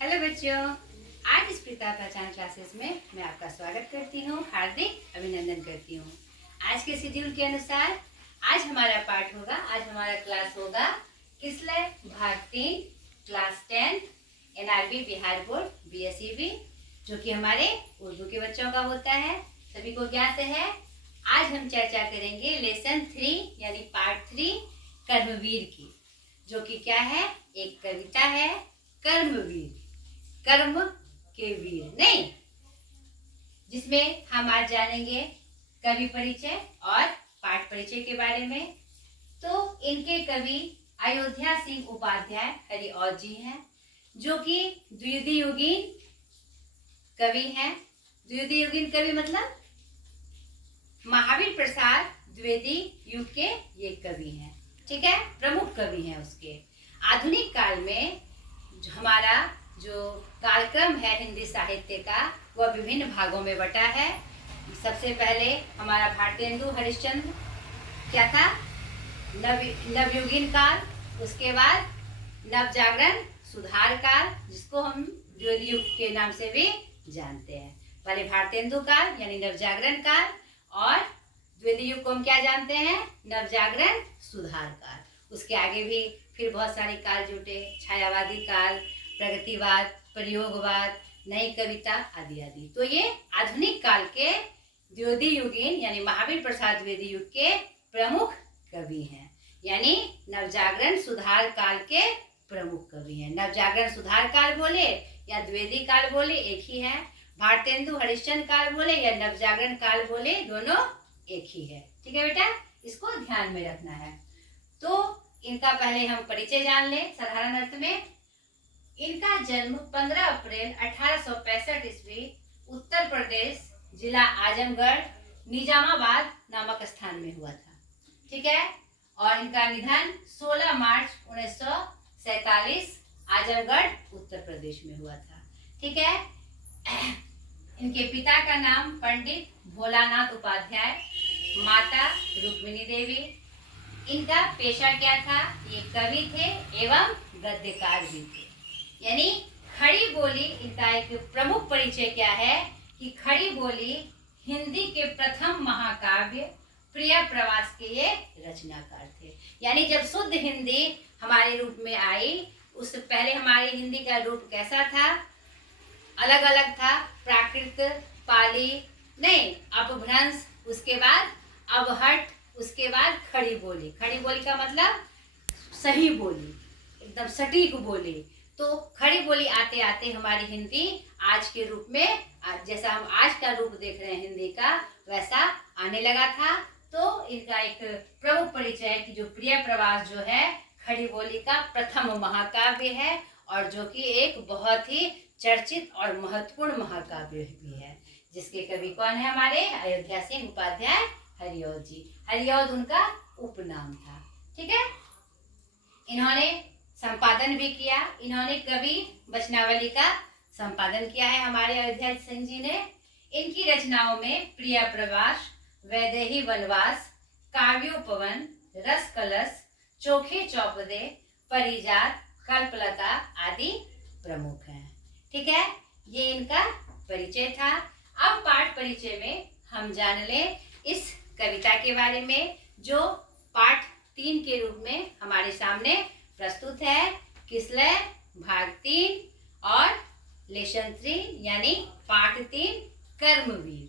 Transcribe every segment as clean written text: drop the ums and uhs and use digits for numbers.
Hello बच्चों, आज स्प्रिता पहचान क्लासेस में मैं आपका स्वागत करती हूँ, हार्दिक अभिनंदन करती हूँ। आज के शेड्यूल के अनुसार आज हमारा पाठ होगा, आज हमारा क्लास होगा किसलय भाग 3 class 10 NRB Bihar board BSEB, जो कि हमारे उर्दू के बच्चों का होता है, सभी को ज्ञात है। आज हम चर्चा करेंगे लेसन 3 यानी पार्ट 3 कर्मवीर की, जो कि क्या है, एक कविता है कर्मवीर, कर्म के वीर नहीं, जिसमें हम आज जानेंगे कवि परिचय और पाठ परिचय के बारे में। तो इनके कवि अयोध्या सिंह उपाध्याय हरिऔध जी हैं, जो कि द्विविध युगीन कवि हैं। द्विविध युगीन कवि मतलब महावीर प्रसाद द्विवेदी युग के ये कवि हैं, ठीक है, प्रमुख कवि हैं उसके। आधुनिक काल में हमारा जो कालक्रम है हिंदी साहित्य का, वह विभिन्न भागों में बटा है। सबसे पहले हमारा भारतेंदु हरिश्चंद्र क्या था, नवयुगीन काल, उसके बाद नवजागरण सुधार काल, जिसको हम द्विवेदी युग के नाम से भी जानते हैं। पहले भारतेंदु काल यानी नवजागरण काल, और द्विवेदी युग को हम क्या जानते हैं, नवजागरण सुधार काल। उसके आगे भी फिर बहुत सारे काल जुटे, छायावादी काल, प्रगतिवाद, प्रयोगवाद, नई कविता आदि आदि। तो ये आधुनिक काल के द्विवेदी युगीन यानी महावीर प्रसाद द्विवेदी युग के प्रमुख कवि हैं, यानी नवजागरण सुधार काल के प्रमुख कवि हैं। नवजागरण सुधार काल बोले या द्विवेदी काल बोले एक ही है, भारतेंदु हरिश्चंद्र काल बोले या नवजागरण काल बोले दोनों एक ही है, ठीक है बेटा, इसको ध्यान में रखना है। तो इनका पहले हम परिचय जान लें साधारण अर्थ में। इनका जन्म 15 अप्रैल 1865 ईस्वी उत्तर प्रदेश जिला आजमगढ़ निजामाबाद नामक स्थान में हुआ था, ठीक है, और इनका निधन 16 मार्च 1947 आजमगढ़ उत्तर प्रदेश में हुआ था, ठीक है। इनके पिता का नाम पंडित भोलानाथ उपाध्याय, माता रुक्मिणी देवी। इनका पेशा क्या था, ये कवि थे एवं गद्यकार भी थे, यानी खड़ी बोली। इनका एक प्रमुख परिचय क्या है कि खड़ी बोली हिंदी के प्रथम महाकाव्य प्रिय प्रवास के ये रचनाकार थे। यानी जब शुद्ध हिंदी हमारे रूप में आई, उससे पहले हमारी हिंदी का रूप कैसा था, अलग अलग था, प्राकृत, पाली नहीं, अपभ्रंश, उसके बाद अवहट, उसके बाद खड़ी बोली। खड़ी बोली का मतलब सही बोली, एकदम सटीक बोली। तो खड़ी बोली आते आते हमारी हिंदी आज के रूप में, जैसा हम आज का रूप देख रहे हैं हिंदी का, वैसा आने लगा था। तो इनका एक प्रमुख परिचय है कि जो प्रिय प्रवास जो है खड़ी बोली का प्रथम महाकाव्य है, और जो कि एक बहुत ही चर्चित और महत्वपूर्ण महाकाव्य भी है, जिसके कवि कौन है, हमारे अयोध्या सिंह उपाध्याय हरिऔध जी। हरिऔध उनका उपनाम था, ठीक है। इन्होंने संपादन भी किया, इन्होंने कवि वचनावली का संपादन किया है हमारे अयोध्या सिंह जी ने। इनकी रचनाओं में प्रिय प्रवास, वैदेही वनवास, काव्योपवन, रस कलश, चोखे चौपदे, परिजात, कल्पलता आदि प्रमुख हैं, ठीक है। ये इनका परिचय था। अब पाठ परिचय में हम जान लें इस कविता के बारे में, जो पाठ 3 के रूप में हमारे सामने प्रस्तुत है। किसलय भाग 3 और लेसन 3 यानी पाठ 3 कर्मवीर,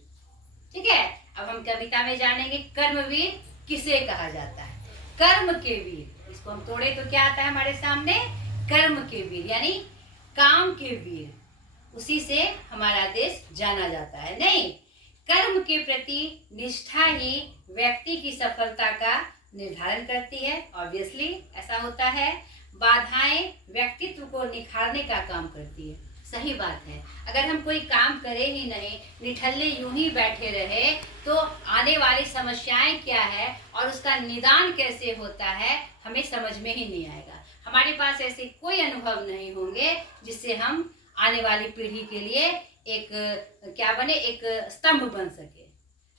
ठीक है। अब हम कविता में जानेंगे कर्मवीर किसे कहा जाता है, कर्म के वीर। इसको हम तोड़े तो क्या आता है हमारे सामने, कर्म के वीर यानी काम के वीर, उसी से हमारा देश जाना जाता है नहीं। कर्म के प्रति निष्ठा ही व्यक्ति की सफलता का निर्धारण करती है, ऑब्वियसली ऐसा होता है। बाधाएं व्यक्तित्व को निखारने का काम करती है, सही बात है। अगर हम कोई काम करे ही नहीं, निठल्ले यूं ही बैठे रहे, तो आने वाली समस्याएं क्या है और उसका निदान कैसे होता है हमें समझ में ही नहीं आएगा। हमारे पास ऐसे कोई अनुभव नहीं होंगे जिससे हम आने वाली पीढ़ी के लिए एक क्या बने, एक स्तंभ बन सके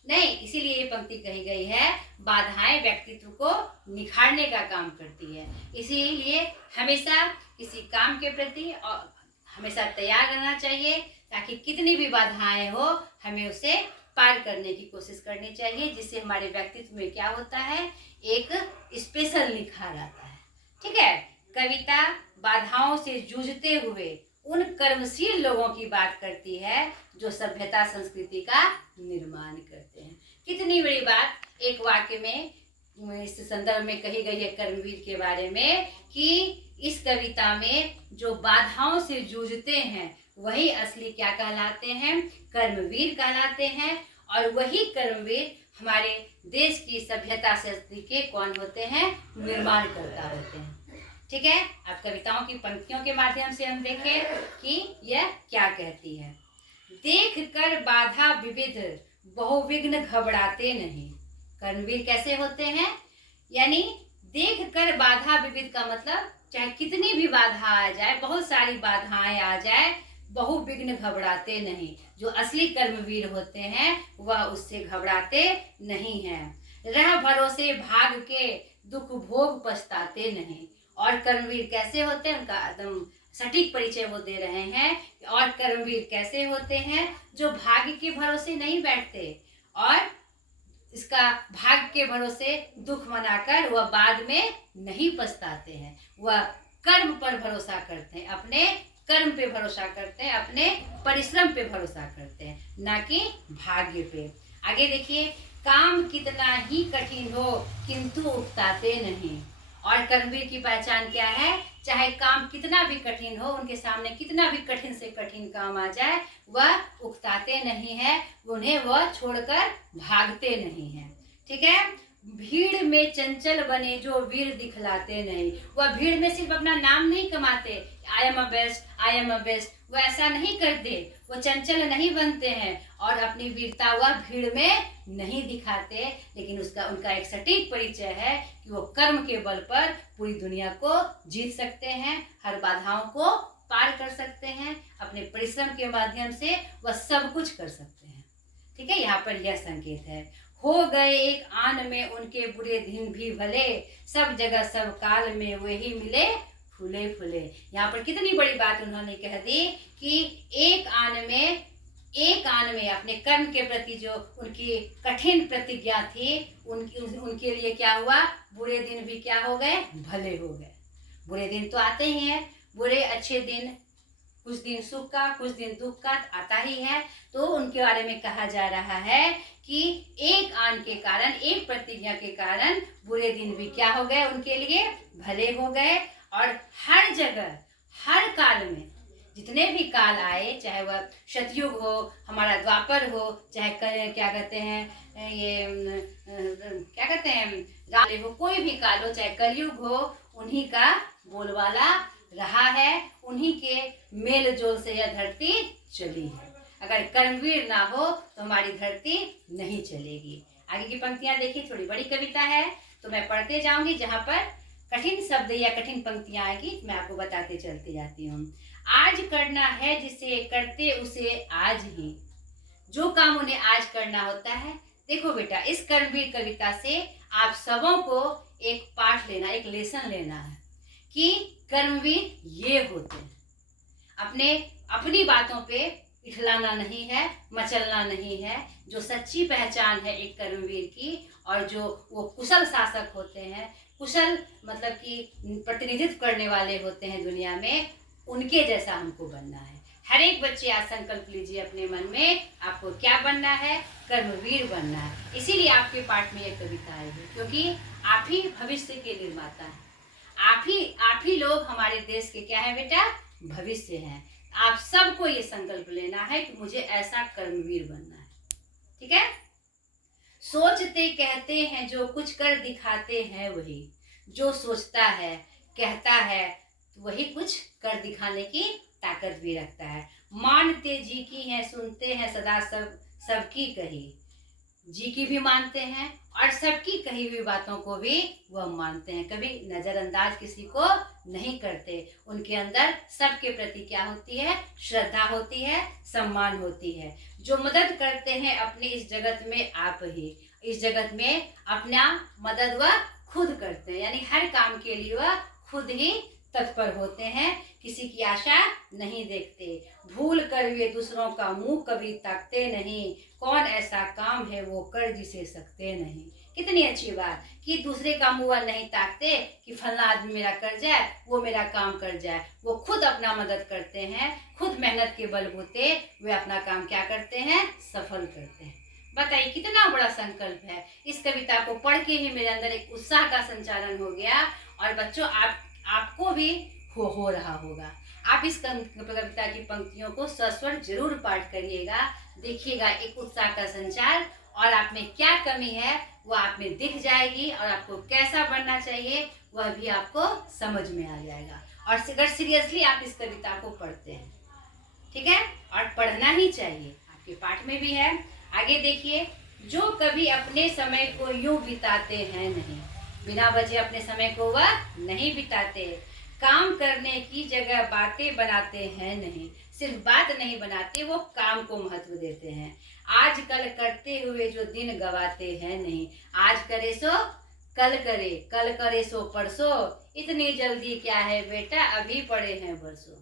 नहीं। इसीलिए ये पंक्ति कही गई है, बाधाएं व्यक्तित्व को निखारने का काम करती है। इसीलिए हमेशा किसी काम के प्रति और हमेशा तैयार रहना चाहिए, ताकि कितनी भी बाधाएं हो हमें उसे पार करने की कोशिश करनी चाहिए, जिससे हमारे व्यक्तित्व में क्या होता है, एक स्पेशल निखार आता है। ठीक है। कविता बाधाओं से जूझते हुए उन कर्मशील लोगों की बात करती है जो सभ्यता संस्कृति का निर्माण करते हैं। कितनी बड़ी बात एक वाक्य में इस संदर्भ में कही गई है कर्मवीर के बारे में, कि इस कविता में जो बाधाओं से जूझते हैं वही असली क्या कहलाते हैं, कर्मवीर कहलाते हैं। और वही कर्मवीर हमारे देश की सभ्यता संस्कृति के कौन होते हैं, निर्माणकर्ता होते हैं। ठीक है। अब कविताओं की पंक्तियों के माध्यम से हम देखें कि यह क्या कहती है। देख कर बाधा विविध बहुविघ्न घबराते नहीं। कर्मवीर कैसे होते हैं, यानी देख कर बाधा विविध का मतलब चाहे कितनी भी बाधा आ जाए, बहुत सारी बाधाएं आ जाए, बहुविघ्न घबराते नहीं। जो असली कर्मवीर होते हैं वह उससे घबराते नहीं हैं। रह भरोसे भाग के दुख भोग पछताते नहीं। और कर्मवीर कैसे होते हैं, उनका एकदम सटीक परिचय वो दे रहे हैं। और कर्मवीर कैसे होते हैं, जो भाग्य के भरोसे नहीं बैठते और इसका भाग्य के भरोसे दुख मनाकर वह बाद में नहीं पछताते हैं। वह कर्म पर भरोसा करते हैं, अपने कर्म पे भरोसा करते हैं, अपने परिश्रम पे भरोसा करते हैं, ना कि भाग्य पे। आगे देखिए, काम कितना ही कठिन हो किंतु उकताते नहीं। और कर्मवीर की पहचान क्या है, चाहे काम कितना भी कठिन हो, उनके सामने कितना भी कठिन से कठिन काम आ जाए, वह उकताते नहीं है, उन्हें वह छोड़कर भागते नहीं है। ठीक है। भीड़ में चंचल बने जो वीर दिखलाते नहीं। वह भीड़ में सिर्फ अपना नाम नहीं कमाते, I am a best, I am a best, वो ऐसा नहीं करते। वो चंचल नहीं बनते हैं और अपनी वीरता वह भीड़ में नहीं दिखाते, लेकिन उनका एक सटीक परिचय है कि वो कर्म के बल पर पूरी दुनिया को जीत सकते हैं, हर बाधाओं को पार कर सकते हैं, अपने परिश्रम के माध्यम से वह सब कुछ कर सकते हैं। ठीक है। यहाँ पर यह संकेत है, हो गए एक आन में उनके बुरे दिन भी भले, सब जगह सब काल में वही मिले फूले फूले। यहाँ पर कितनी बड़ी बात उन्होंने कह दी कि एक आन में अपने कर्म के प्रति जो उनकी कठिन प्रतिज्ञा थी, उनके लिए क्या हुआ, बुरे दिन भी क्या हो गए, भले हो गए। बुरे दिन तो आते ही हैं, बुरे अच्छे दिन, कुछ दिन सुख का कुछ दिन दुख का आता ही है। तो उनके बारे में कहा जा रहा है कि एक आन के कारण, एक प्रतिज्ञा के कारण बुरे दिन भी क्या हो गए, उनके लिए भले हो गए। और हर जगह हर काल में जितने भी काल आए, चाहे वह सतयुग हो, हमारा द्वापर हो, चाहे क्या कहते हैं ये क्या कहते हैं राम हो, कोई भी काल हो, चाहे कलयुग हो, उन्हीं का बोलबाला रहा है, उन्हीं के मेल जोल से यह धरती चली है। अगर कर्मवीर ना हो तो हमारी धरती नहीं चलेगी। आगे की पंक्तियां देखिए, थोड़ी बड़ी कविता है तो मैं पढ़ते जाऊंगी, जहां पर कठिन शब्द या कठिन पंक्तियां आएगी मैं आपको बताते चलती जाती हूँ। आज करना है जिसे करते उसे आज ही, जो काम उन्हें आज करना होता है। देखो बेटा, इस कर्मवीर कविता से आप सबों को एक पाठ लेना, एक लेसन लेना है कि कर्मवीर ये होते हैं। अपनी बातों पे इठलाना नहीं है, मचलना नहीं है। जो सच्ची पहचान है एक कर्मवीर की, और जो वो कुशल शासक होते हैं, कुशल मतलब कि प्रतिनिधित्व करने वाले होते हैं दुनिया में, उनके जैसा हमको बनना है। हर एक बच्चे आज संकल्प लीजिए अपने मन में, आपको क्या बनना है, कर्मवीर बनना है। इसीलिए आपके पाठ में यह कविता आई है, क्योंकि आप ही भविष्य के निर्माता हैं। आप ही लोग हमारे देश के क्या है बेटा, भविष्य हैं। आप सबको ये संकल्प लेना है कि मुझे ऐसा कर्मवीर बनना है। ठीक है। सोचते कहते हैं जो कुछ कर दिखाते हैं वही, जो सोचता है कहता है वही कुछ कर दिखाने की ताकत भी रखता है। मानते जी की है, सुनते हैं सदा सबकी कही, जी की भी मानते हैं और सबकी कही हुई बातों को भी वह मानते हैं। कभी नजरअंदाज किसी को नहीं करते। उनके अंदर सबके प्रति क्या होती है, श्रद्धा होती है, सम्मान होती है। जो मदद करते हैं अपने इस जगत में, आप ही इस जगत में अपना मदद वह खुद करते हैं, यानी हर काम के लिए वह खुद ही तत्पर होते हैं, किसी की आशा नहीं देखते, भूल कर वे दूसरों का मुंह कभी ताकते नहीं, कौन ऐसा काम है वो कर जिसे सकते नहीं। कितनी अच्छी बात कि दूसरे का मुंह नहीं ताकते कि फलना आदमी मेरा कर जाए, वो मेरा काम कर जाए। वो खुद अपना मदद करते हैं, खुद मेहनत के बलबूते वे अपना काम क्या करते हैं, सफल करते हैं। बताइए कितना बड़ा संकल्प है। इस कविता को पढ़ के ही मेरे अंदर एक उत्साह का संचालन हो गया। और बच्चों आपको भी हो रहा होगा। आप इस कविता की पंक्तियों को सस्वर जरूर पाठ करिएगा, देखिएगा एक उत्साह का संचार, और आप में क्या कमी है वो आप में दिख जाएगी, और आपको कैसा बनना चाहिए वह भी आपको समझ में आ जाएगा। और अगर सीरियसली आप इस कविता को पढ़ते हैं, ठीक है, और पढ़ना ही चाहिए, आपके पाठ में भी है। आगे देखिए, जो कभी अपने समय को यूं बिताते हैं नहीं, बिना वजह अपने समय को वह नहीं बिताते, काम करने की जगह बातें बनाते हैं नहीं, सिर्फ बात नहीं बनाते, वो काम को महत्व देते हैं। आजकल करते हुए जो दिन गवाते हैं नहीं, आज करे सो कल करे, कल करे सो परसों, इतनी जल्दी क्या है बेटा, अभी पड़े हैं बरसों।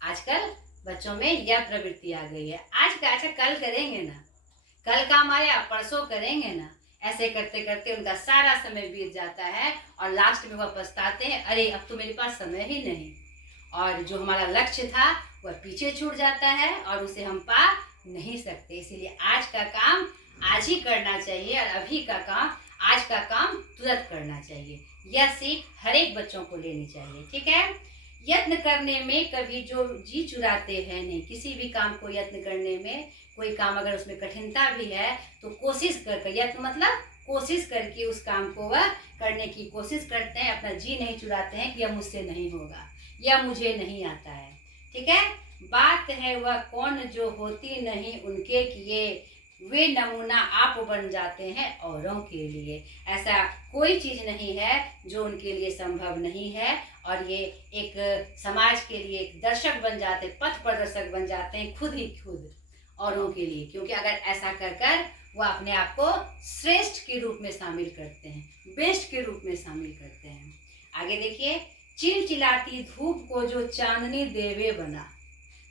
आजकल बच्चों में यह प्रवृत्ति आ गई है, आज का अच्छा कल करेंगे ना, कल काम आया परसों करेंगे ना, ऐसे करते करते उनका सारा समय बीत जाता है, और लास्ट में वह पछताते हैं, अरे अब तो मेरे पास समय ही नहीं, और जो हमारा लक्ष्य था वह पीछे छूट जाता है और उसे हम पा नहीं सकते। इसीलिए आज का काम आज ही करना चाहिए, और अभी का काम आज का काम तुरंत करना चाहिए। यह सीख हर एक बच्चों को लेनी चाहिए, ठीक है। यत्न करने में कभी जो जी चुराते हैं नहीं, किसी भी काम को यत्न करने में, कोई काम अगर उसमें कठिनता भी है तो कोशिश कर, यत्न मतलब कोशिश करके उस काम को वह करने की कोशिश करते हैं, अपना जी नहीं चुराते हैं कि यह मुझसे नहीं होगा, यह मुझे नहीं आता है, ठीक है। बात है वह कौन जो होती नहीं उनके किए, वे नमूना आप बन जाते हैं औरों के लिए। ऐसा कोई चीज नहीं है जो उनके लिए संभव नहीं है, और ये एक समाज के लिए एक दर्शक बन जाते, पथ प्रदर्शक बन जाते हैं खुद ही खुद औरों के लिए, क्योंकि अगर ऐसा कर कर वो अपने आप को श्रेष्ठ के रूप में शामिल करते हैं, बेस्ट के रूप में शामिल करते हैं। आगे देखिए, चिलचिलाती धूप को जो चांदनी देवे बना,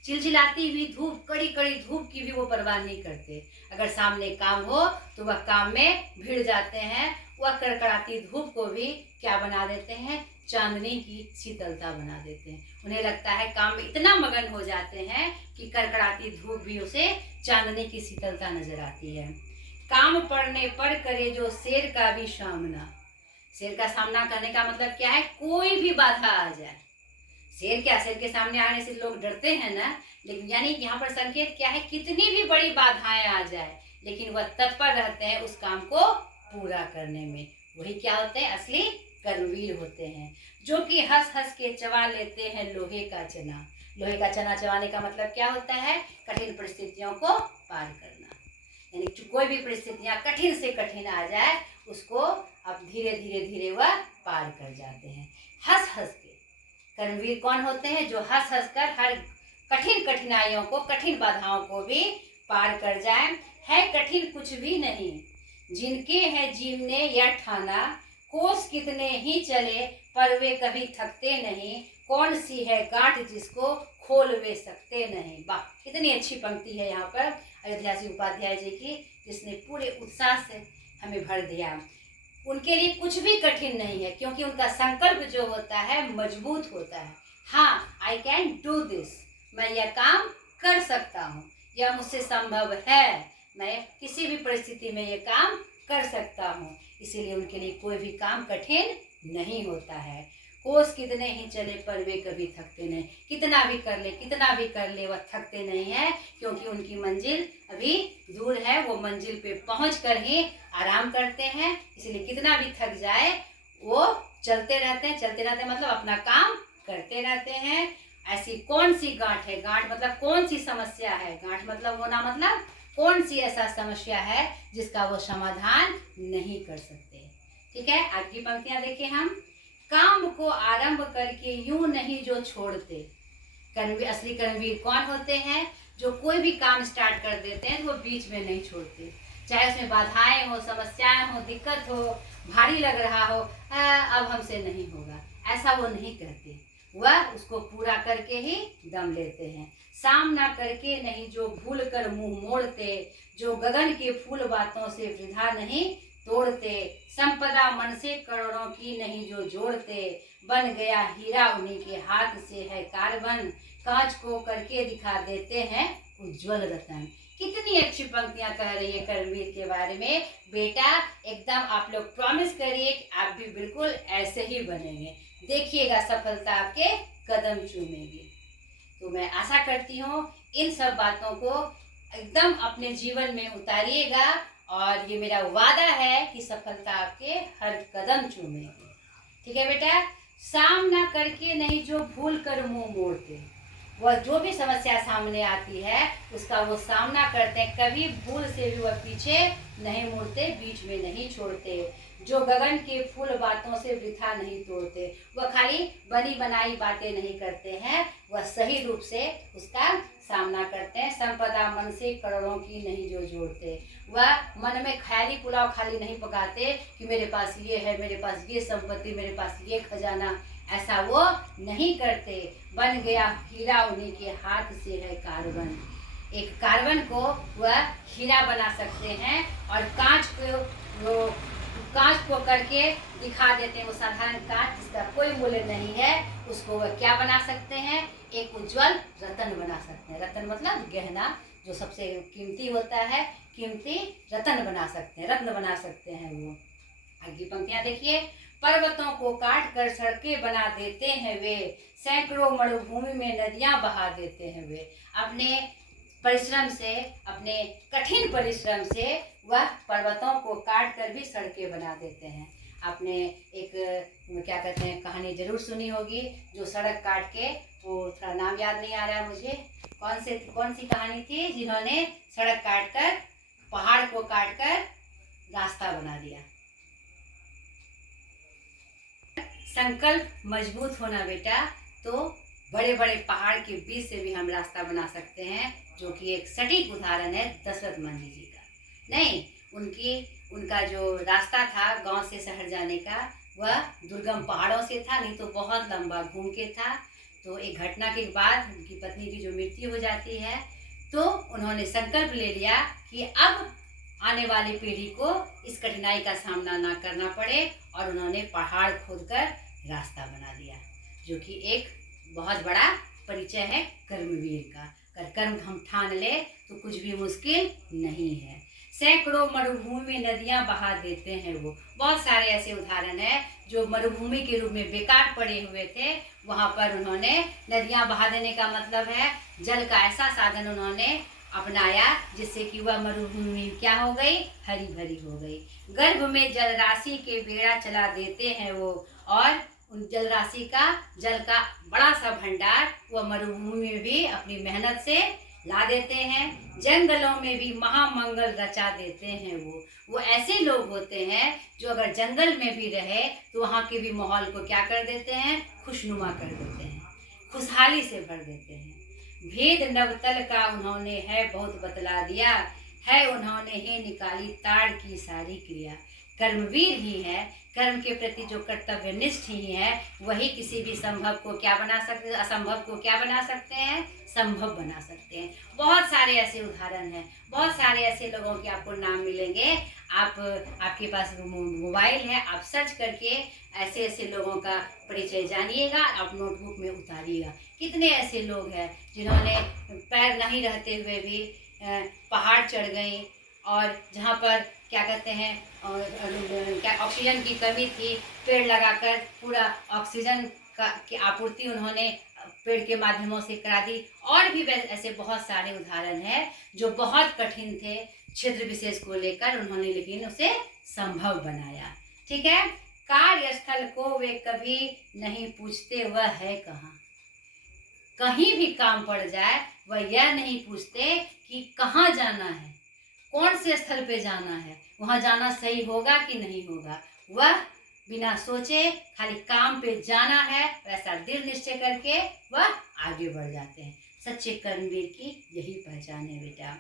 चिलचिलाती हुई धूप, कड़ी कड़ी धूप की भी वो परवाह नहीं करते, अगर सामने काम हो तो वह काम में भिड़ जाते हैं, वह कड़कड़ाती धूप को भी क्या बना देते हैं, चांदनी की शीतलता बना देते हैं। उन्हें लगता है काम में इतना मगन हो जाते हैं कि कड़कड़ाती धूप भी उसे चांदनी की शीतलता नजर आती है। काम पड़ने पर करे जो शेर का भी सामना, शेर का सामना करने का मतलब क्या है, कोई भी बाधा आ जाए, शेर क्या, शेर के सामने आने से लोग डरते हैं ना, लेकिन यानी यहाँ पर संकेत क्या है, कितनी भी बड़ी बाधाएं आ जाए लेकिन वह तत्पर रहते हैं उस काम को पूरा करने में। वही क्या होते हैं, असली कर्मवीर होते हैं, जो कि हंस हंस के चबा लेते हैं लोहे का चना। लोहे का चना चबाने का मतलब क्या होता है, कठिन परिस्थितियों को पार करना, यानी कोई भी परिस्थितियां कठिन से कठिन आ जाए उसको अब धीरे धीरे धीरे वह पार कर जाते हैं। हंस हंस के कर्मवीर कौन होते हैं, जो हंस हंस कर हर कठिन कठिनाइयों को, कठिन बाधाओं को भी पार कर जाए। है कठिन कुछ भी नहीं, जिनके है जीवने या ठाना, कोस कितने ही चले पर वे कभी थकते नहीं, कौन सी है गांठ जिसको खोल वे सकते नहीं। वाह, कितनी अच्छी पंक्ति है यहाँ पर अयोध्या सिंह उपाध्याय जी की, जिसने पूरे उत्साह से हमें भर दिया। उनके लिए कुछ भी कठिन नहीं है, क्योंकि उनका संकल्प जो होता है मजबूत होता है। हाँ, आई कैन डू दिस, मैं यह काम कर सकता हूँ, यह मुझसे संभव है, मैं किसी भी परिस्थिति में यह काम कर सकता हूँ। इसीलिए उनके लिए कोई भी काम कठिन नहीं होता है। कोस कितने ही चले पर वे कभी थकते नहीं, कितना भी कर ले वह थकते नहीं है, क्योंकि उनकी मंजिल अभी दूर है, वो मंजिल पे पहुंचकर ही आराम करते हैं। इसलिए कितना भी थक जाए वो चलते रहते हैं मतलब अपना काम करते रहते हैं। ऐसी कौन सी गांठ है, गांठ मतलब कौन सी समस्या है, गांठ मतलब होना मतलब कौन सी ऐसा समस्या है जिसका वो समाधान नहीं कर सकते। ठीक है, आगे की पंक्तियां देखें हम। काम को आरंभ करके यूं नहीं जो छोड़ते, कर्मवीर, असली कर्मवीर कौन होते हैं, जो कोई भी काम स्टार्ट कर देते हैं तो वो बीच में नहीं छोड़ते, चाहे उसमें बाधाएं हो, समस्याएं हो, दिक्कत हो, भारी लग रहा हो, अब हमसे नहीं होगा, ऐसा वो नहीं कहते। वह उसको पूरा करके ही दम लेते हैं। सामना करके नहीं जो भूल कर मुंह मोड़ते, जो गगन के फूल बातों से वृथा नहीं तोड़ते, संपदा मन से करोड़ों की नहीं जो जोड़ते, बन गया हीरा उन्हीं के हाथ से है कार्बन, कांच को करके दिखा देते हैं उज्जवल रतन। कितनी अच्छी पंक्तियां कह रही है कर्मवीर के बारे में। बेटा एकदम आप लोग प्रॉमिस करिए कि आप भी बिल्कुल ऐसे ही बनेंगे, देखिएगा सफलता आपके कदम चूमेगी। तो मैं आशा करती हूँ इन सब बातों को एकदम अपने जीवन में उतारिएगा, और ये मेरा वादा है कि सफलता आपके हर कदम चूमेगी। ठीक है बेटा। सामना करके नहीं जो भूल कर मुंह मोड़ते, वह जो भी समस्या सामने आती है उसका वो सामना करते हैं, कभी भूल से भी वह पीछे नहीं मुड़ते, बीच में नहीं छोड़ते, जो गगन के फूल बातों से वृथा नहीं तोड़ते, वह खाली बनी बनाई बातें नहीं करते हैं, वह सही रूप से उसका सामना करते हैं। संपदा मन से करोड़ों की नहीं जो जोड़ते, वह मन में ख्याली पुलाव खाली नहीं पकाते कि मेरे पास ये है, मेरे पास ये संपत्ति, मेरे पास ये खजाना, ऐसा वो नहीं करते। बन गया हीरा उन्हीं के हाथ से है कार्बन, एक कार्बन को वह हीरा बना सकते हैं, और कांच को करके दिखा देते हैं। वो साधारण कांच जिसका कोई मूल्य नहीं है, उसको वह क्या बना सकते हैं, एक उज्जवल रतन बना सकते हैं। रतन मतलब गहना, जो सबसे कीमती होता है, कीमती रतन बना सकते हैं, रत्न बना सकते हैं वो। आगे पंक्तियां देखिए। पर्वतों को काट कर सड़कें बना देते हैं वे, सैकड़ों मरुभूमि में नदियां बहा देते हैं वे। अपने परिश्रम से, अपने कठिन परिश्रम से वह पर्वतों को काट कर भी सड़कें बना देते हैं। आपने एक क्या कहते हैं कहानी जरूर सुनी होगी, जो सड़क काट के, वो थोड़ा नाम याद नहीं आ रहा है मुझे, कौन सी कहानी थी, जिन्होंने सड़क काट कर, पहाड़ को काट कर रास्ता बना दिया। संकल्प मजबूत होना बेटा, तो बड़े बड़े पहाड़ के बीच से भी हम रास्ता बना सकते हैं, जो कि एक सटीक उदाहरण है दशरथ मंजी जी का। नहीं, उनका जो रास्ता था गांव से शहर जाने का, वह दुर्गम पहाड़ों से था, नहीं तो बहुत लंबा घूम के था। तो एक घटना के बाद उनकी पत्नी की जो मृत्यु हो जाती है, तो उन्होंने संकल्प ले लिया कि अब आने वाली पीढ़ी को इस कठिनाई का सामना ना करना पड़े, और उन्होंने पहाड़ खोदकर रास्ता बना दिया, जो कि एक बहुत बड़ा परिचय है कर्मवीर का। अगर कर्म हम ठान ले तो कुछ भी मुश्किल नहीं है। सैकड़ों मरुभूमि में नदियां बहा देते हैं वो। बहुत सारे ऐसे उदाहरण हैं जो मरुभूमि के रूप में बेकार पड़े हुए थे, वहां पर उन्होंने नदियां बहा देने का मतलब है जल का ऐसा साधन उन्होंने अपनाया जिससे कि वह मरुभूमि क्या हो गई, हरी भरी हो गई। गर्भ में जल राशि के बेड़ा चला देते हैं वो, और उन जल राशि का, जल का बड़ा सा भंडार वह मरुभूमि में भी अपनी मेहनत से ला देते हैं। जंगलों में भी महामंगल रचा देते हैं वो ऐसे लोग होते हैं जो अगर जंगल में भी रहे तो वहाँ के भी माहौल को क्या कर देते हैं, खुशनुमा कर देते हैं, खुशहाली से भर देते हैं। भेद नवतल का उन्होंने है बहुत बतला दिया, है उन्होंने ही निकाली ताड़ की सारी क्रिया। कर्मवीर ही है, कर्म के प्रति जो कर्तव्यनिष्ठ ही है, वही किसी भी संभव को क्या बना सकते हैं, असंभव को क्या बना सकते हैं, संभव बना सकते हैं। बहुत सारे ऐसे उदाहरण हैं, बहुत सारे ऐसे लोगों के आपको नाम मिलेंगे। आपके पास मोबाइल है, आप सर्च करके ऐसे ऐसे लोगों का परिचय जानिएगा, आप नोटबुक में उतारिएगा। कितने ऐसे लोग हैं जिन्होंने पैर नहीं रहते हुए भी पहाड़ चढ़ गए, और जहाँ पर क्या कहते हैं क्या ऑक्सीजन की कमी थी, पेड़ लगाकर पूरा ऑक्सीजन की आपूर्ति उन्होंने पेड़ के माध्यमों से करा दी। और भी ऐसे बहुत सारे उदाहरण हैं जो बहुत कठिन थे क्षेत्र विशेष को लेकर, उन्होंने लेकिन उसे संभव बनाया। ठीक है। कार्यस्थल को वे कभी नहीं पूछते वह है कहाँ। कहीं भी काम पड़ जाए वह यह नहीं पूछते कि कहाँ जाना है, कौन से स्थल पे जाना है, वहां जाना सही होगा कि नहीं होगा। वह बिना सोचे खाली काम पे जाना है, वैसा दृढ़ निश्चय करके वह आगे बढ़ जाते हैं। सच्चे कर्मवीर की यही पहचान है बेटा।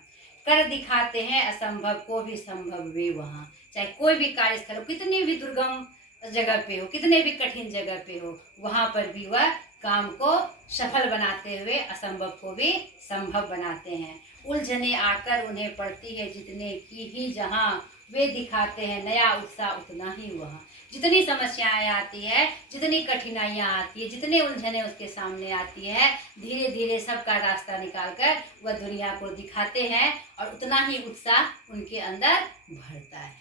कर दिखाते हैं असंभव को भी संभव वे वहाँ। चाहे कोई भी कार्यस्थल, कितनी भी दुर्गम जगह पे हो, कितने भी कठिन जगह पे हो, वहां पर भी वह काम को सफल बनाते हुए असंभव को भी संभव बनाते हैं। उलझने आकर उन्हें पड़ती है जितने की ही जहां, वे दिखाते हैं नया उत्साह उतना ही वहां। जितनी समस्याएं आती है, जितनी कठिनाइयां आती है, जितने उलझने उसके सामने आती है, धीरे धीरे सबका रास्ता निकालकर वह दुनिया को दिखाते हैं और उतना ही उत्साह उनके अंदर भरता है।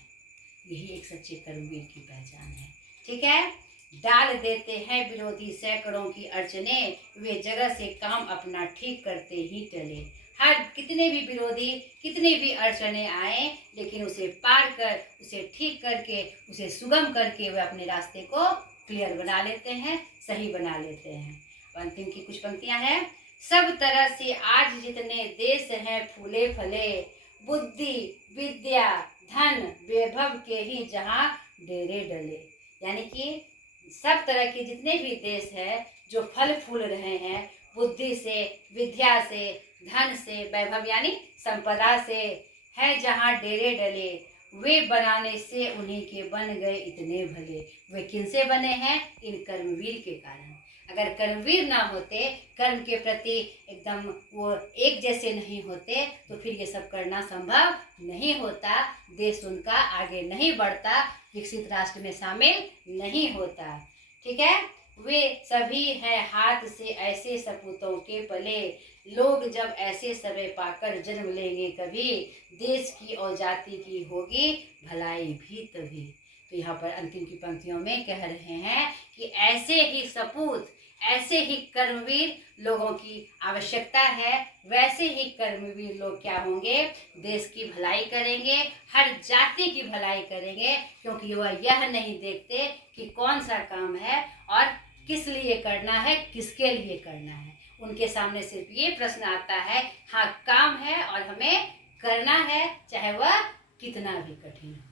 यही एक सच्चे कर्मवीर की पहचान है। ठीक है। डाल देते हैं विरोधी सैकड़ों की अड़चने, वे जगह से काम अपना ठीक करते ही टले। हर कितने भी विरोधी, कितने भी अड़चने आए, लेकिन उसे पार कर, उसे ठीक करके, उसे सुगम करके वे अपने रास्ते को क्लियर बना लेते हैं, सही बना लेते हैं। अंतिम की कुछ पंक्तियां हैं। सब तरह से आज जितने देश हैं फूले फले, बुद्धि विद्या धन वैभव के ही जहां डेरे डले। यानी कि सब तरह के जितने भी देश है जो फल फूल रहे हैं, बुद्धि से, विद्या से, धन से, वैभव यानी संपदा से, है जहां डेरे डले, वे बनाने से उन्हीं के बन गए इतने भले। वे किनसे बने हैं? इन कर्मवीर के कारण। अगर कर्मवीर ना होते, कर्म के प्रति एकदम वो एक जैसे नहीं होते, तो फिर ये सब करना संभव नहीं होता, देश उनका आगे नहीं बढ़ता, विकसित राष्ट्र में शामिल नहीं होता। ठीक है। वे सभी हैं हाथ से ऐसे सपूतों के पले, लोग जब ऐसे समय पाकर जन्म लेंगे कभी, देश की और जाति की होगी भलाई भी तभी। तो यहाँ पर अंतिम की पंक्तियों में कह रहे हैं कि ऐसे ही सपूत, ऐसे ही कर्मवीर लोगों की आवश्यकता है। वैसे ही कर्मवीर लोग क्या होंगे? देश की भलाई करेंगे, हर जाति की भलाई करेंगे, क्योंकि वह यह नहीं देखते कि कौन सा काम है और किस लिए करना है, किसके लिए करना है। उनके सामने सिर्फ ये प्रश्न आता है, हाँ काम है और हमें करना है, चाहे वह कितना भी कठिन हो।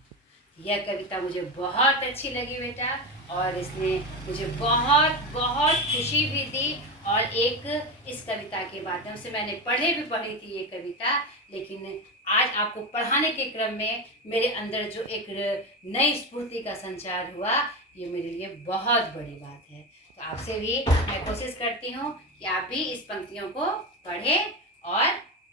यह कविता मुझे बहुत अच्छी लगी बेटा, और इसने मुझे बहुत बहुत खुशी भी दी। और एक इस कविता के माध्यम से मैंने पढ़ी थी ये कविता, लेकिन आज आपको पढ़ाने के क्रम में मेरे अंदर जो एक नई स्फूर्ति का संचार हुआ, ये मेरे लिए बहुत बड़ी बात है। तो आपसे भी मैं कोशिश करती हूँ कि आप भी इस पंक्तियों को पढ़ें और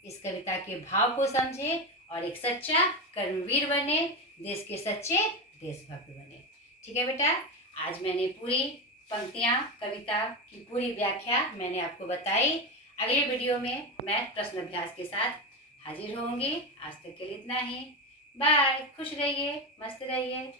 इस कविता के भाव को समझें और एक सच्चा कर्मवीर बने, देश के सच्चे देशभक्त बने। ठीक है बेटा, आज मैंने पूरी पंक्तियां, कविता की पूरी व्याख्या मैंने आपको बताई। अगले वीडियो में मैं प्रश्न अभ्यास के साथ हाजिर होंगी। आज तक के लिए इतना ही। बाय। खुश रहिए, मस्त रहिए।